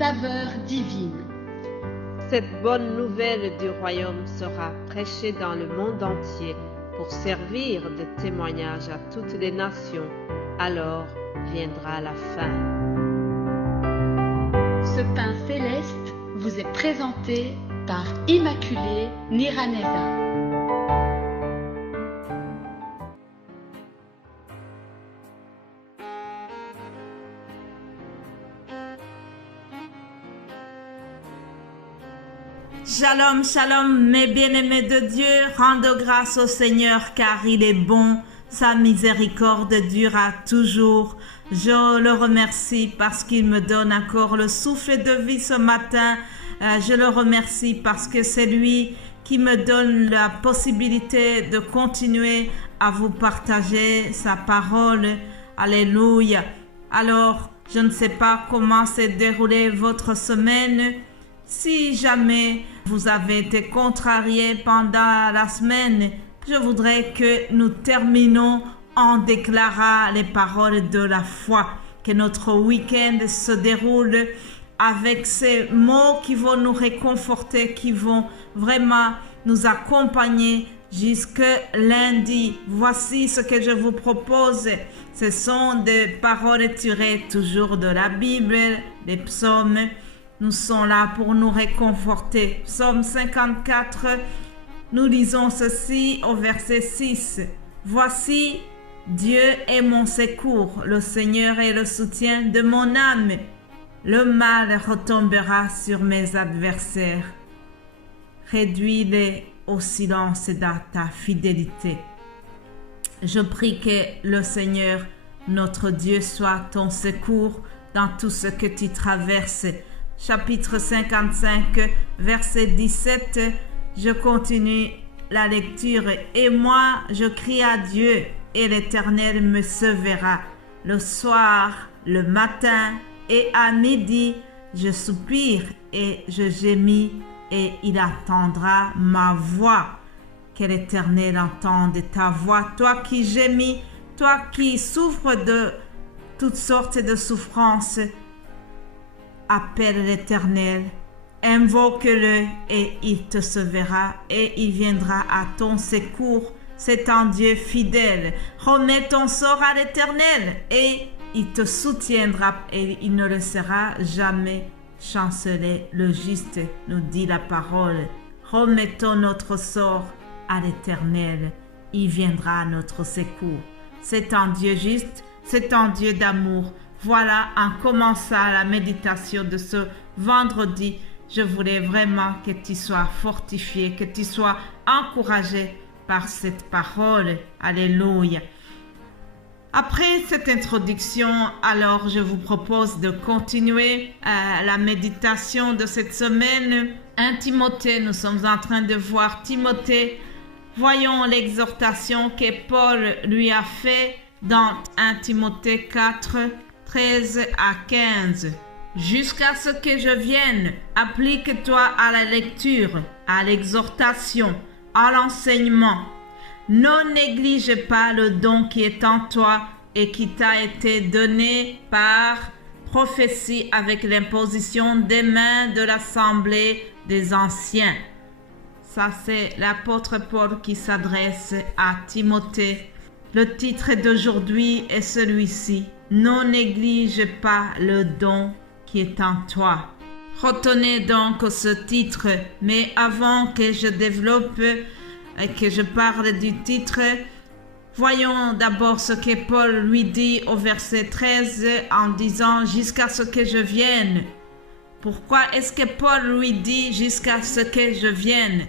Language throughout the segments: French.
saveur divine. Cette bonne nouvelle du royaume sera prêchée dans le monde entier pour servir de témoignage à toutes les nations. Alors viendra la fin. Ce pain céleste vous est présenté par Immaculée Niraneza. Shalom, shalom, mes bien-aimés de Dieu, rendez grâce au Seigneur car il est bon, sa miséricorde durera toujours. Je le remercie parce qu'il me donne encore le souffle de vie ce matin. Je le remercie parce que c'est lui qui me donne la possibilité de continuer à vous partager sa parole. Alléluia. Alors, je ne sais pas comment s'est déroulée votre semaine. Si jamais vous avez été contrarié pendant la semaine, je voudrais que nous terminons en déclarant les paroles de la foi, que notre week-end se déroule avec ces mots qui vont nous réconforter, qui vont vraiment nous accompagner jusque lundi. Voici ce que je vous propose. Ce sont des paroles tirées toujours de la Bible, des psaumes. Nous sommes là pour nous réconforter. Psaume 54, nous lisons ceci au verset 6. Voici, Dieu est mon secours, le Seigneur est le soutien de mon âme. Le mal retombera sur mes adversaires. Réduis-les au silence dans ta fidélité. Je prie que le Seigneur, notre Dieu, soit ton secours dans tout ce que tu traverses. Chapitre 55, verset 17, je continue la lecture. Et moi, je crie à Dieu et l'Éternel me sauvera. Le soir, le matin et à midi, je soupire et je gémis et il attendra ma voix. Que l'Éternel entende ta voix, toi qui gémis, toi qui souffres de toutes sortes de souffrances. Appelle l'Éternel, invoque-le et il te sauvera et il viendra à ton secours. C'est un Dieu fidèle. Remets ton sort à l'Éternel et il te soutiendra et il ne laissera jamais chanceler le juste, nous dit la parole. Remettons notre sort à l'Éternel, il viendra à notre secours. C'est un Dieu juste, c'est un Dieu d'amour. Voilà, en commençant la méditation de ce vendredi, je voulais vraiment que tu sois fortifié, que tu sois encouragé par cette parole. Alléluia. Après cette introduction, alors je vous propose de continuer la méditation de cette semaine. 1 Timothée, nous sommes en train de voir Timothée. Voyons l'exhortation que Paul lui a fait dans 1 Timothée 4, 13 à 15. Jusqu'à ce que je vienne, applique-toi à la lecture, à l'exhortation, à l'enseignement. Ne néglige pas le don qui est en toi et qui t'a été donné par prophétie avec l'imposition des mains de l'assemblée des anciens. Ça, c'est l'apôtre Paul qui s'adresse à Timothée. Le titre d'aujourd'hui est celui-ci. Ne néglige pas le don qui est en toi. Retenez donc ce titre, mais avant que je développe et que je parle du titre, voyons d'abord ce que Paul lui dit au verset 13 en disant « Jusqu'à ce que je vienne ». Pourquoi est-ce que Paul lui dit « Jusqu'à ce que je vienne »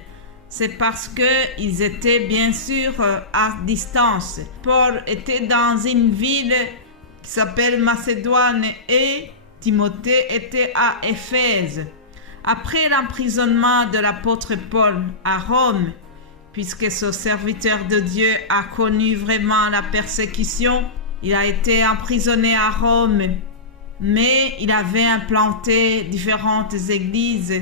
C'est parce qu'ils étaient bien sûr à distance. Paul était dans une ville qui s'appelle Macédoine et Timothée était à Éphèse. Après l'emprisonnement de l'apôtre Paul à Rome, puisque ce serviteur de Dieu a connu vraiment la persécution, il a été emprisonné à Rome, mais il avait implanté différentes églises.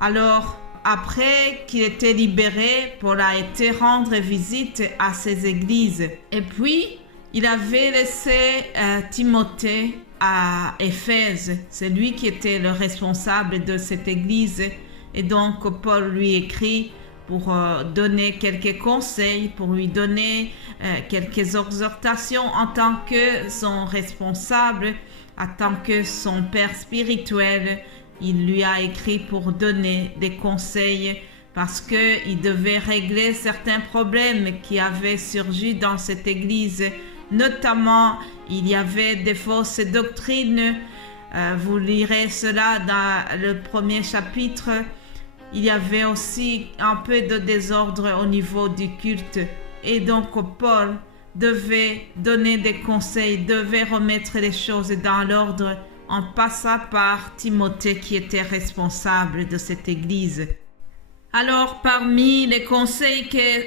Alors, après qu'il était libéré, Paul a été rendre visite à ces églises. Et puis, Il avait laissé Timothée à Éphèse. C'est lui qui était le responsable de cette église. Et donc, Paul lui écrit pour donner quelques conseils, pour lui donner quelques exhortations en tant que son responsable, en tant que son père spirituel. Il lui a écrit pour donner des conseils parce qu'il devait régler certains problèmes qui avaient surgi dans cette église. Notamment, il y avait des fausses doctrines. Vous lirez cela dans le premier chapitre. Il y avait aussi un peu de désordre au niveau du culte. Et donc, Paul devait donner des conseils, devait remettre les choses dans l'ordre en passant par Timothée qui était responsable de cette église. Alors, parmi les conseils que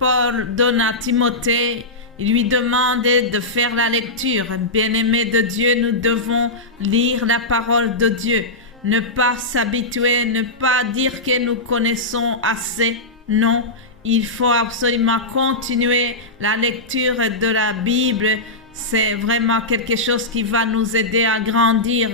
Paul donne à Timothée, il lui demande de faire la lecture. Bien-aimés de Dieu, nous devons lire la parole de Dieu. Ne pas s'habituer, ne pas dire que nous connaissons assez. Non, il faut absolument continuer la lecture de la Bible. C'est vraiment quelque chose qui va nous aider à grandir.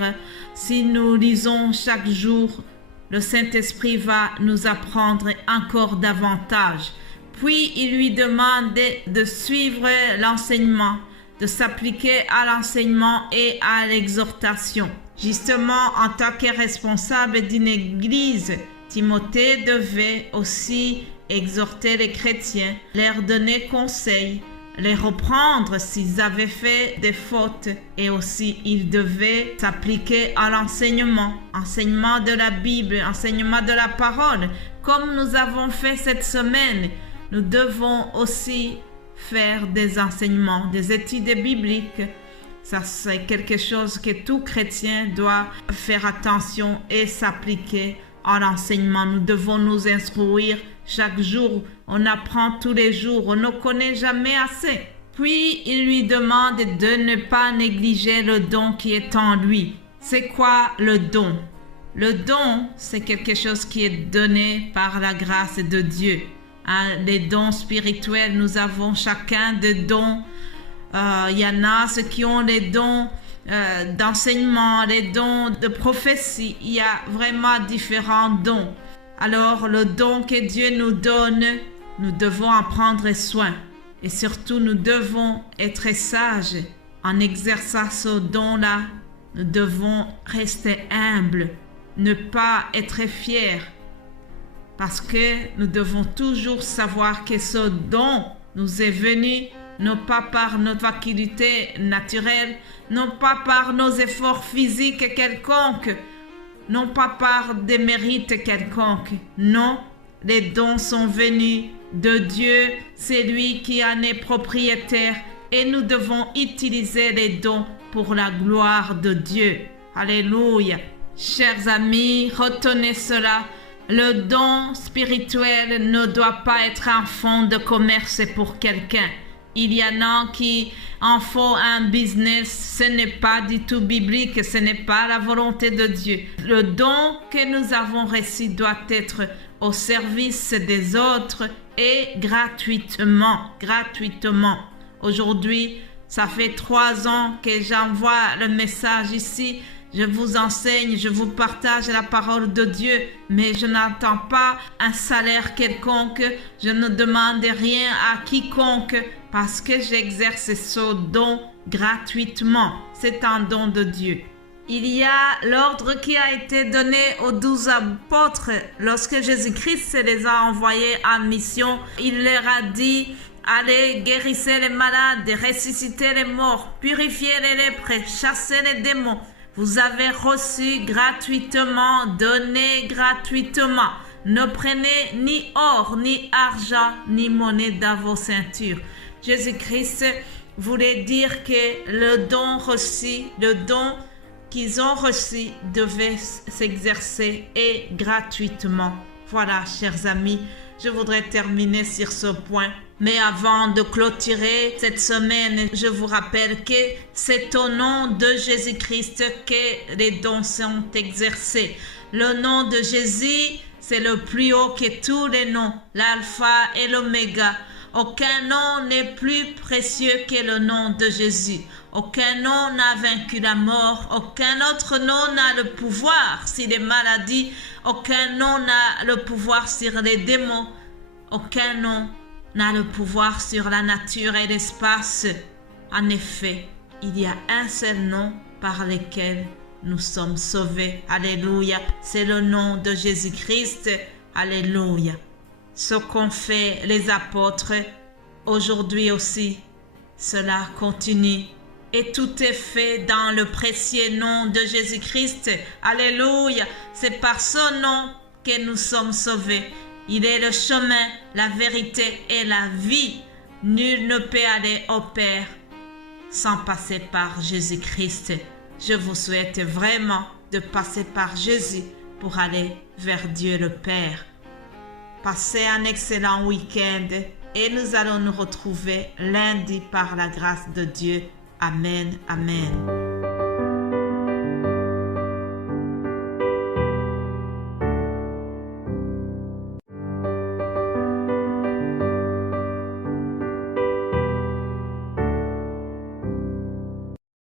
Si nous lisons chaque jour, le Saint-Esprit va nous apprendre encore davantage. Puis, il lui demande de suivre l'enseignement, de s'appliquer à l'enseignement et à l'exhortation. Justement, en tant que responsable d'une église, Timothée devait aussi exhorter les chrétiens, leur donner conseil, les reprendre s'ils avaient fait des fautes. Et aussi, il devait s'appliquer à l'enseignement de la Bible, enseignement de la parole. Comme nous avons fait cette semaine, nous devons aussi faire des enseignements, des études bibliques. Ça, c'est quelque chose que tout chrétien doit faire attention et s'appliquer à l'enseignement. Nous devons nous instruire chaque jour. On apprend tous les jours. On ne connaît jamais assez. Puis, il lui demande de ne pas négliger le don qui est en lui. C'est quoi le don? Le don, c'est quelque chose qui est donné par la grâce de Dieu. Les dons spirituels, nous avons chacun des dons. Il y en a ceux qui ont les dons d'enseignement, les dons de prophétie. Il y a vraiment différents dons. Alors, le don que Dieu nous donne, nous devons en prendre soin. Et surtout, nous devons être sages. En exerçant ce don-là, nous devons rester humbles, ne pas être fiers. Parce que nous devons toujours savoir que ce don nous est venu non pas par notre faculté naturelle, non pas par nos efforts physiques quelconques, non pas par des mérites quelconques. Non, les dons sont venus de Dieu, c'est lui qui en est propriétaire et nous devons utiliser les dons pour la gloire de Dieu. Alléluia. Chers amis, retenez cela. Le don spirituel ne doit pas être un fonds de commerce pour quelqu'un. Il y en a qui en font un business. Ce n'est pas du tout biblique, ce n'est pas la volonté de Dieu. Le don que nous avons reçu doit être au service des autres et gratuitement. Aujourd'hui, ça fait 3 ans que j'envoie le message ici. Je vous enseigne, je vous partage la parole de Dieu, mais je n'attends pas un salaire quelconque. Je ne demande rien à quiconque parce que j'exerce ce don gratuitement. C'est un don de Dieu. Il y a l'ordre qui a été donné aux 12 apôtres lorsque Jésus-Christ les a envoyés en mission. Il leur a dit: allez, guérissez les malades, ressuscitez les morts, purifiez les lépreux, chassez les démons. Vous avez reçu gratuitement, donné gratuitement. Ne prenez ni or, ni argent, ni monnaie dans vos ceintures. Jésus-Christ voulait dire que le don reçu, le don qu'ils ont reçu devait s'exercer et gratuitement. Voilà, chers amis, je voudrais terminer sur ce point. Mais avant de clôturer cette semaine, je vous rappelle que c'est au nom de Jésus-Christ que les dons sont exercés. Le nom de Jésus, c'est le plus haut que tous les noms, l'alpha et l'oméga. Aucun nom n'est plus précieux que le nom de Jésus. Aucun nom n'a vaincu la mort. Aucun autre nom n'a le pouvoir sur les maladies. Aucun nom n'a le pouvoir sur les démons. Aucun nom n'a le pouvoir sur la nature et l'espace. En effet, il y a un seul nom par lequel nous sommes sauvés. Alléluia. C'est le nom de Jésus-Christ. Alléluia. Ce qu'ont fait les apôtres, aujourd'hui aussi, cela continue. Et tout est fait dans le précieux nom de Jésus-Christ. Alléluia. C'est par son nom que nous sommes sauvés. Il est le chemin, la vérité et la vie. Nul ne peut aller au Père sans passer par Jésus-Christ. Je vous souhaite vraiment de passer par Jésus pour aller vers Dieu le Père. Passez un excellent week-end et nous allons nous retrouver lundi par la grâce de Dieu. Amen, amen.